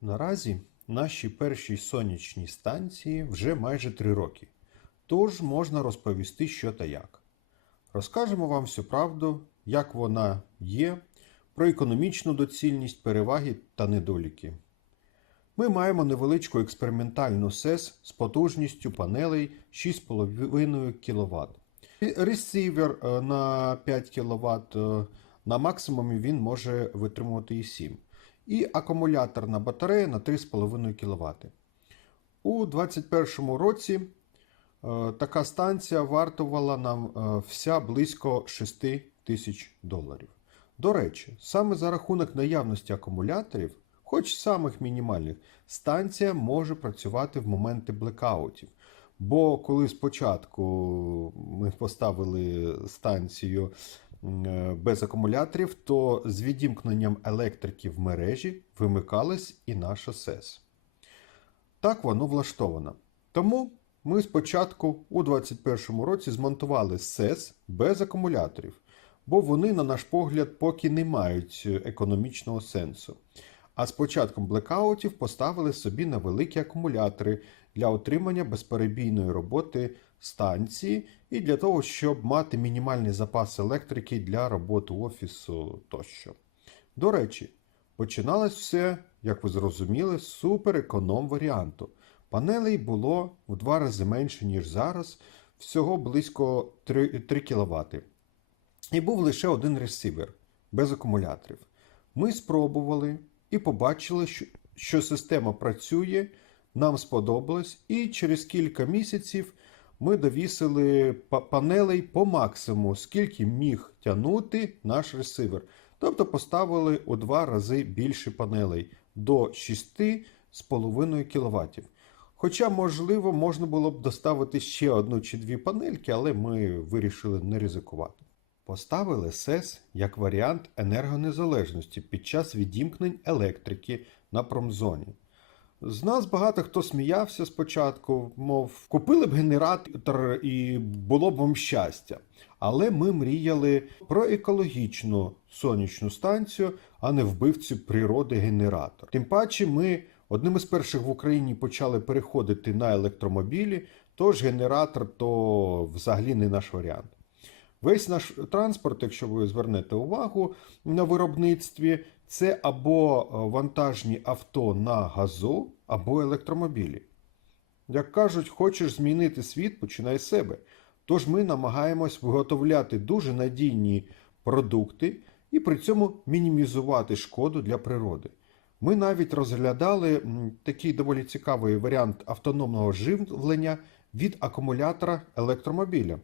Наразі нашій першій сонячній станції вже майже три роки. Тож можна розповісти, що та як. Розкажемо вам всю правду, як вона є, про економічну доцільність, переваги та недоліки. Ми маємо невеличку експериментальну СЕС з потужністю панелей 6,5 кВт. Ресивер е, на 5 кВт, на максимумі він може витримувати і 7 і акумуляторна батарея на 3,5 кВт. У 2021 році е, така станція вартувала нам е, вся близько 6 тисяч доларів. До речі, саме за рахунок наявності акумуляторів, хоч самих мінімальних, станція може працювати в моменти блекаутів. Бо коли спочатку ми поставили станцію без акумуляторів, то з відімкненням електрики в мережі вимикалась і наша СЕС. Так воно влаштовано. Тому ми спочатку у 2021 році змонтували СЕС без акумуляторів, бо вони, на наш погляд, поки не мають економічного сенсу. А з початком блекаутів поставили собі на великі акумулятори для отримання безперебійної роботи станції і для того, щоб мати мінімальний запас електрики для роботи офісу тощо. До речі, починалось все, як ви зрозуміли, з супереконом варіанту. Панелей було в два рази менше, ніж зараз, всього близько 3, 3 кВт. І був лише один ресивер без акумуляторів. Ми спробували і побачили, що, система працює, нам сподобалось, і через кілька місяців ми довісили панелей по максимуму, скільки міг тягнути наш ресивер. Тобто поставили у два рази більше панелей до 6,5 кВт. Хоча, можливо, можна було б доставити ще одну чи дві панельки, але ми вирішили не ризикувати. Поставили СЕС як варіант енергонезалежності під час відімкнень електрики на промзоні. З нас багато хто сміявся спочатку, мов купили б генератор і було б вам щастя. Але ми мріяли про екологічну сонячну станцію, а не вбивцю природи генератор. Тим паче, ми одним із перших в Україні почали переходити на електромобілі, тож генератор то взагалі не наш варіант. Весь наш транспорт, якщо ви звернете увагу на виробництві, це або е, вантажні авто на газу, або електромобілі. Як кажуть, хочеш змінити світ, починай з себе. Тож ми намагаємось виготовляти дуже надійні продукти і при цьому мінімізувати шкоду для природи. Ми навіть розглядали такий доволі цікавий варіант автономного живлення від акумулятора електромобіля.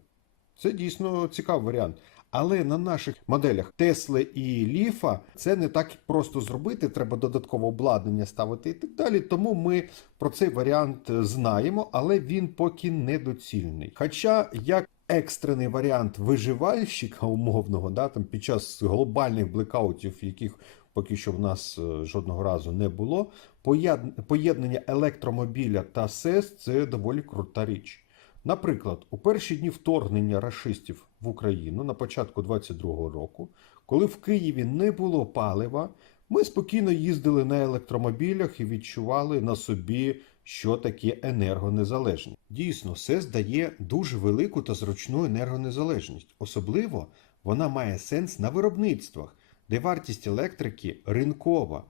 Це дійсно цікавий варіант. Але на наших моделях Тесли і Ліфа це не так просто зробити. Треба додаткове обладнання ставити і так далі. Тому ми про цей варіант знаємо, але він поки недоцільний. Хоча як екстрений варіант виживальщика умовного, да, там під час глобальних блекаутів, яких поки що в нас е, жодного разу не було, поєд- поєднання електромобіля та СЕС це доволі крута річ. Наприклад, у перші дні вторгнення рашистів в Україну на початку 22-го року, коли в Києві не було палива, ми спокійно їздили на електромобілях і відчували на собі, що таке енергонезалежність. Дійсно, СЕС дає дуже велику та зручну енергонезалежність. Особливо вона має сенс на виробництвах, де вартість електрики ринкова,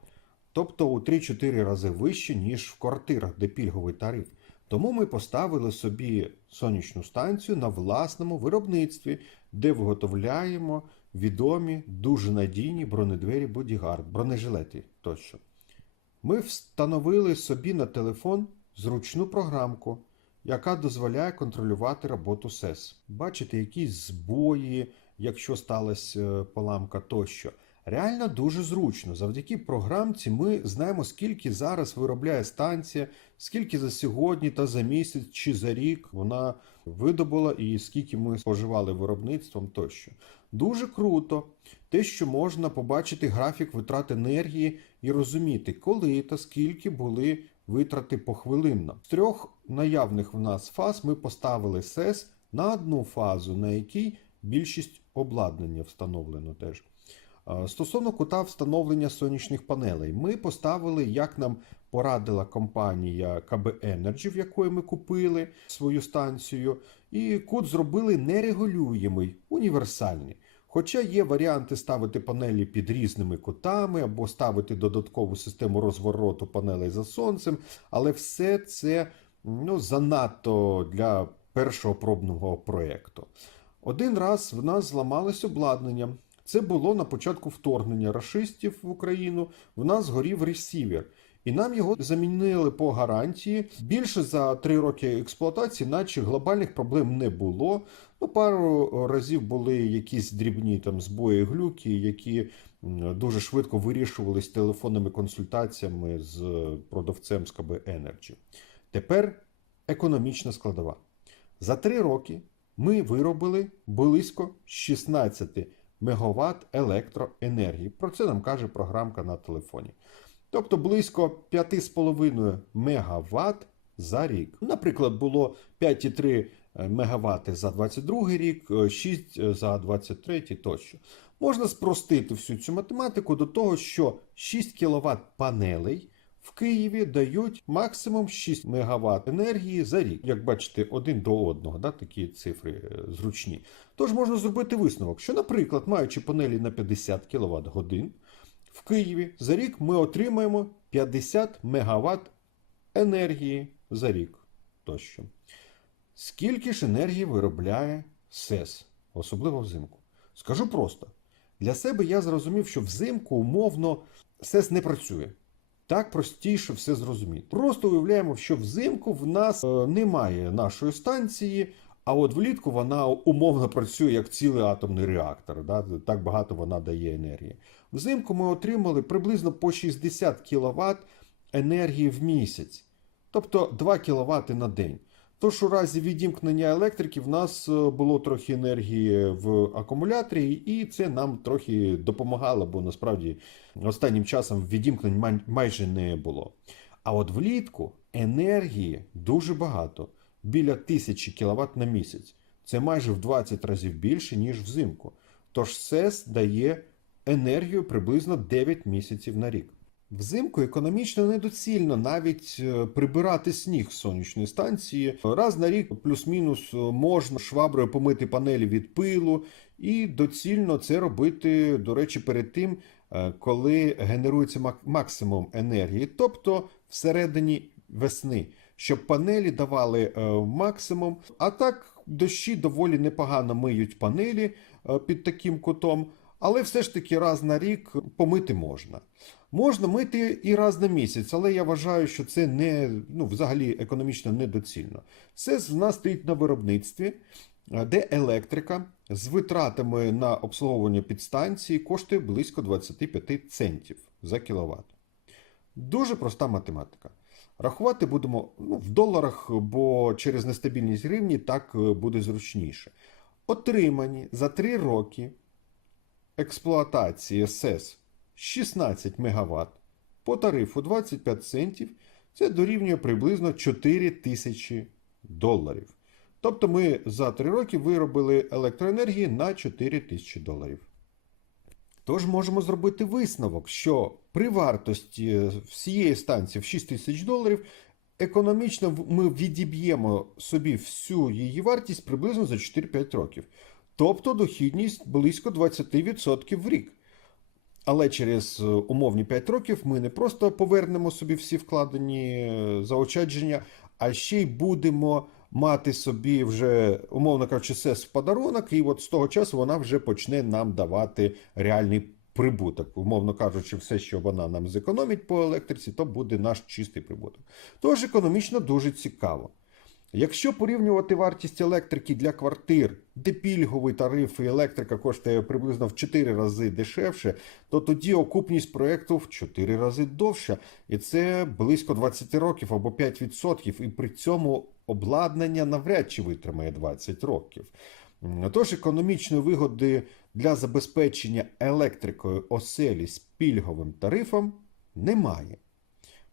тобто у 3-4 рази вище, ніж в квартирах, де пільговий тариф. Тому ми поставили собі сонячну станцію на власному виробництві, де виготовляємо відомі дуже надійні бронедвері Bodyguard, бронежилети тощо. Ми встановили собі на телефон зручну програмку, яка дозволяє контролювати роботу СЕС. Бачите, якісь збої, якщо сталася е, поламка тощо. Реально дуже зручно. Завдяки програмці ми знаємо, скільки зараз виробляє станція, скільки за сьогодні та за місяць чи за рік вона видобула і скільки ми споживали виробництвом тощо. Дуже круто те, що можна побачити графік витрат енергії і розуміти, коли та скільки були витрати похвилинно. З трьох наявних в нас фаз ми поставили СЕС на одну фазу, на якій більшість обладнання встановлено теж. Е, Стосовно кута встановлення сонячних панелей, ми поставили, як нам порадила компанія КБ Energy, в якої ми купили свою станцію, і кут зробили нерегулюємий, універсальний. Хоча є варіанти ставити панелі під різними кутами або ставити додаткову систему розвороту панелей за сонцем, але все це ну, занадто для першого пробного проєкту. Один раз в нас зламалось обладнання. Це було на початку вторгнення рашистів в Україну. В нас згорів ресівер. І нам його замінили по гарантії. Більше за три роки експлуатації, наче глобальних проблем не було. Ну, пару разів були якісь дрібні там збої, глюки, які дуже швидко вирішувались телефонними консультаціями з продавцем з КБ Energy. Тепер економічна складова. За три роки ми виробили близько 16 МВт електроенергії. Про це нам каже програмка на телефоні. Тобто близько 5,5 МВт за рік. Наприклад, було 5,3 МВт за 22 рік, 6 за 23 тощо. Можна спростити всю цю математику до того, що 6 кВт панелей в Києві дають максимум 6 МВт енергії за рік. Як бачите, один до одного, да, такі цифри е, зручні. Тож можна зробити висновок, що, наприклад, маючи панелі на 50 кВт годин, в Києві за рік ми отримаємо 50 МВт енергії за рік тощо. Скільки ж енергії виробляє СЕС, особливо взимку? Скажу просто: для себе я зрозумів, що взимку умовно СЕС не працює. Так простіше все зрозуміти. Просто уявляємо, що взимку в нас е, немає нашої станції, а от влітку вона умовно працює як цілий атомний реактор. Да? Так багато вона дає енергії. Взимку ми отримали приблизно по 60 кВт енергії в місяць, тобто 2 кВт на день. Тож у разі відімкнення електрики в нас е, було трохи енергії в акумуляторі, і це нам трохи допомагало, бо насправді останнім часом відімкнень майже не було. А от влітку енергії дуже багато, біля 1000 кВт на місяць. Це майже в 20 разів більше, ніж взимку. Тож СЕС дає енергію приблизно 9 місяців на рік. Взимку економічно недоцільно навіть е, прибирати сніг з сонячної станції. Раз на рік плюс-мінус е, можна шваброю помити панелі від пилу, і доцільно це робити, до речі, перед тим, е, коли генерується мак- максимум енергії, тобто всередині весни, щоб панелі давали максимум. А так дощі доволі непогано миють панелі під таким кутом, але все ж таки раз на рік помити можна. Можна мити і раз на місяць, але я вважаю, що це не ну, взагалі економічно недоцільно. Це в нас стоїть на виробництві, е, де електрика з витратами на обслуговування підстанції коштує близько 25 центів за кіловат. Дуже проста математика. Рахувати будемо ну, в доларах, бо через нестабільність гривні так е, буде зручніше. Отримані за 3 роки експлуатації СЕС 16 МВт по тарифу 25 центів, це дорівнює приблизно 4 тисячі доларів. Тобто ми за 3 роки виробили електроенергії на 4 тисячі доларів. Тож можемо зробити висновок, що при вартості всієї станції в 6 тисяч доларів економічно ми відіб'ємо собі всю її вартість приблизно за 4-5 років. Тобто дохідність близько 20% в рік. Але через е, умовні 5 років ми не просто повернемо собі всі вкладені е, заощадження, а ще й будемо мати собі вже, умовно кажучи, СЕС в подарунок, і от з того часу вона вже почне нам давати реальний прибуток. Умовно кажучи, все, що вона нам зекономить по електриці, то буде наш чистий прибуток. Тож економічно дуже цікаво. Якщо порівнювати вартість електрики для квартир, де пільговий тариф і електрика коштує приблизно в 4 рази дешевше, то тоді окупність проєкту в 4 рази довша. І це близько 20 років або 5%. І при цьому обладнання навряд чи витримає 20 років. Тож економічної вигоди для забезпечення електрикою оселі з пільговим тарифом немає.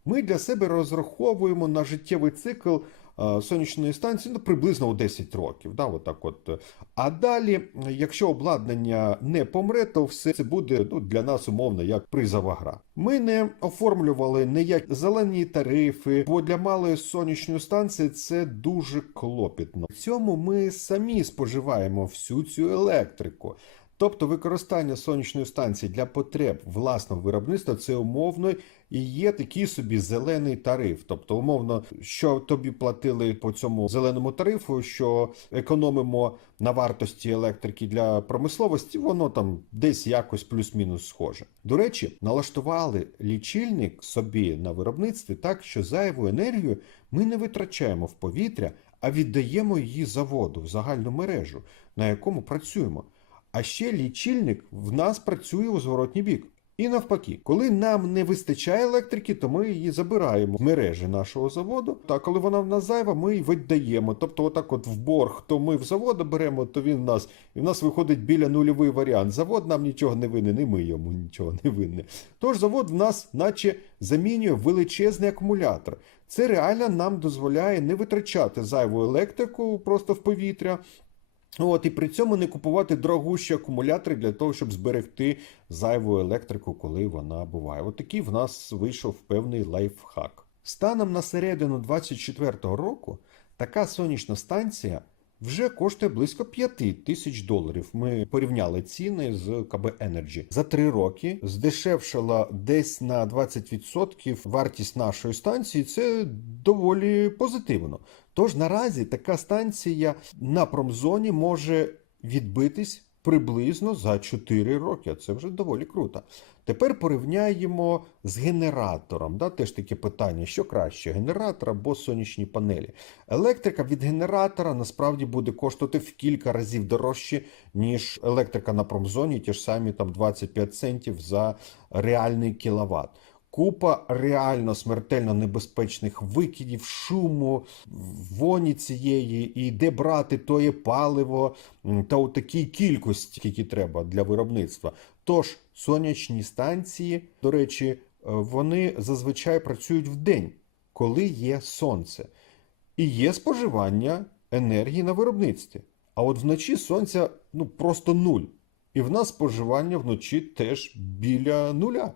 Ми для себе розраховуємо на життєвий цикл сонячної станції ну, приблизно у 10 років. Да, отак от. А далі, якщо обладнання не помре, то все це буде ну, для нас умовно як призова гра. Ми не оформлювали ніяк зелені тарифи, бо для малої сонячної станції це дуже клопітно. В цьому ми самі споживаємо всю цю електрику. Тобто використання сонячної станції для потреб власного виробництва це умовно і є такий собі зелений тариф. Тобто, умовно, що тобі платили по цьому зеленому тарифу, що економимо на вартості електрики для промисловості, воно там десь якось плюс-мінус схоже. До речі, налаштували лічильник собі на виробництві так, що зайву енергію ми не витрачаємо в повітря, а віддаємо її заводу в загальну мережу, на якому працюємо. А ще лічильник в нас працює у зворотній бік. І навпаки, коли нам не вистачає електрики, то ми її забираємо з мережі нашого заводу. Та коли вона в нас зайва, ми її віддаємо. Тобто, отак, от в борг, то ми в заводу беремо, то він в нас і в нас виходить біля нульовий варіант. Завод нам нічого не винен, і ми йому нічого не винні. Тож завод в нас, наче, замінює величезний акумулятор. Це реально нам дозволяє не витрачати зайву електрику просто в повітря. От, і при цьому не купувати дорогущі акумулятори для того, щоб зберегти зайву електрику, коли вона буває. От такий в нас вийшов певний лайфхак. Станом на середину 24-го року така сонячна станція вже коштує близько 5 тисяч доларів. Ми порівняли ціни з КБ Energy. За три роки здешевшала десь на 20% вартість нашої станції. Це доволі позитивно. Тож наразі така станція на промзоні може відбитись приблизно за 4 роки. Це вже доволі круто. Тепер порівняємо з генератором. Да? Теж таке питання: що краще: генератор або сонячні панелі. Електрика від генератора насправді буде коштувати в кілька разів дорожче, ніж електрика на промзоні, ті ж самі там 25 центів за реальний кіловат. Купа реально смертельно небезпечних викидів, шуму, воні цієї, і де брати тоє паливо та у такій кількості, які треба для виробництва. Тож сонячні станції, до речі, е, вони зазвичай працюють в день, коли є сонце, і є споживання енергії на виробництві. А от вночі сонця ну просто нуль. І в нас споживання вночі теж біля нуля.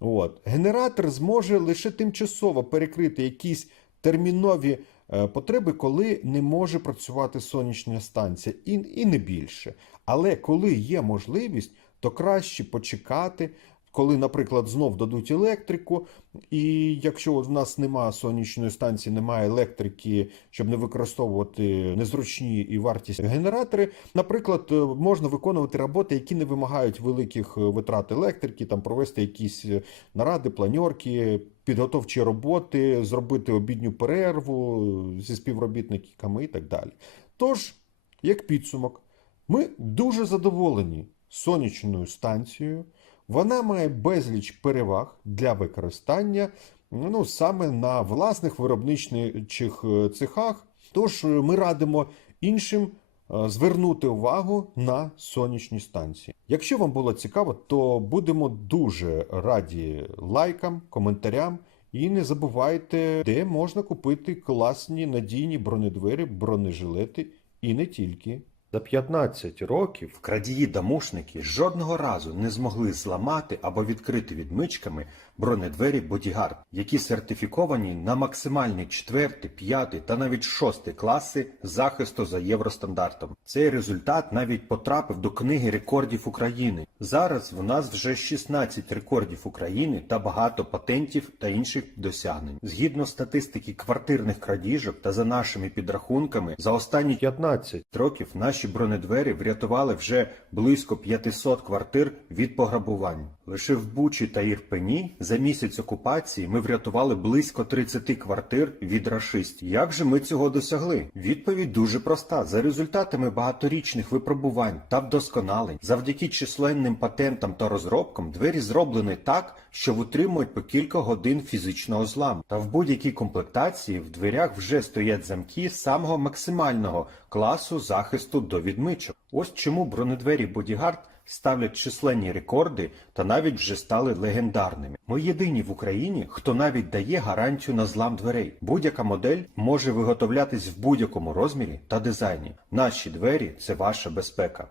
От. Генератор зможе лише тимчасово перекрити якісь термінові е, потреби, коли не може працювати сонячна станція, і, і не більше. Але коли є можливість, то краще почекати, коли, наприклад, знов дадуть електрику, і якщо от в нас немає сонячної станції, немає електрики, щоб не використовувати незручні і вартість генератори, наприклад, е, можна виконувати роботи, які не вимагають великих е, витрат електрики, там провести якісь е, наради, планьорки, підготовчі роботи, зробити обідню перерву зі співробітниками і так далі. Тож, як підсумок, ми дуже задоволені сонячною станцією. Вона має безліч переваг для використання ну, саме на власних виробничих е, цехах. Тож е, ми радимо іншим е, звернути увагу на сонячні станції. Якщо вам було цікаво, то будемо дуже раді лайкам, коментарям. І не забувайте, де можна купити класні надійні бронедвері, бронежилети і не тільки. За 15 років крадії-дамушники жодного разу не змогли зламати або відкрити відмичками бронедвері Bodyguard, які сертифіковані на максимальні 4, 5 та навіть 6 класи захисту за євростандартом. Цей результат навіть потрапив до книги рекордів України. Зараз в нас вже 16 рекордів України та багато патентів та інших досягнень. Згідно статистики квартирних крадіжок та за нашими підрахунками, за останні 15 років наші бронедвері врятували вже близько 500 квартир від пограбувань. Лише в Бучі та Ірпені за місяць окупації ми врятували близько 30 квартир від рашистів. Як же ми цього досягли? Відповідь дуже проста: за результатами багаторічних випробувань та вдосконалень, завдяки численним патентам та розробкам, двері зроблені так, що витримують по кілька годин фізичного зламу. Та в будь-якій комплектації в дверях вже стоять замки самого максимального класу захисту до відмичок. Ось чому бронедвері Bodyguard ставлять численні рекорди та навіть вже стали легендарними. Ми єдині в Україні, хто навіть дає гарантію на злам дверей. Будь-яка модель може виготовлятись в будь-якому розмірі та дизайні. Наші двері це ваша безпека.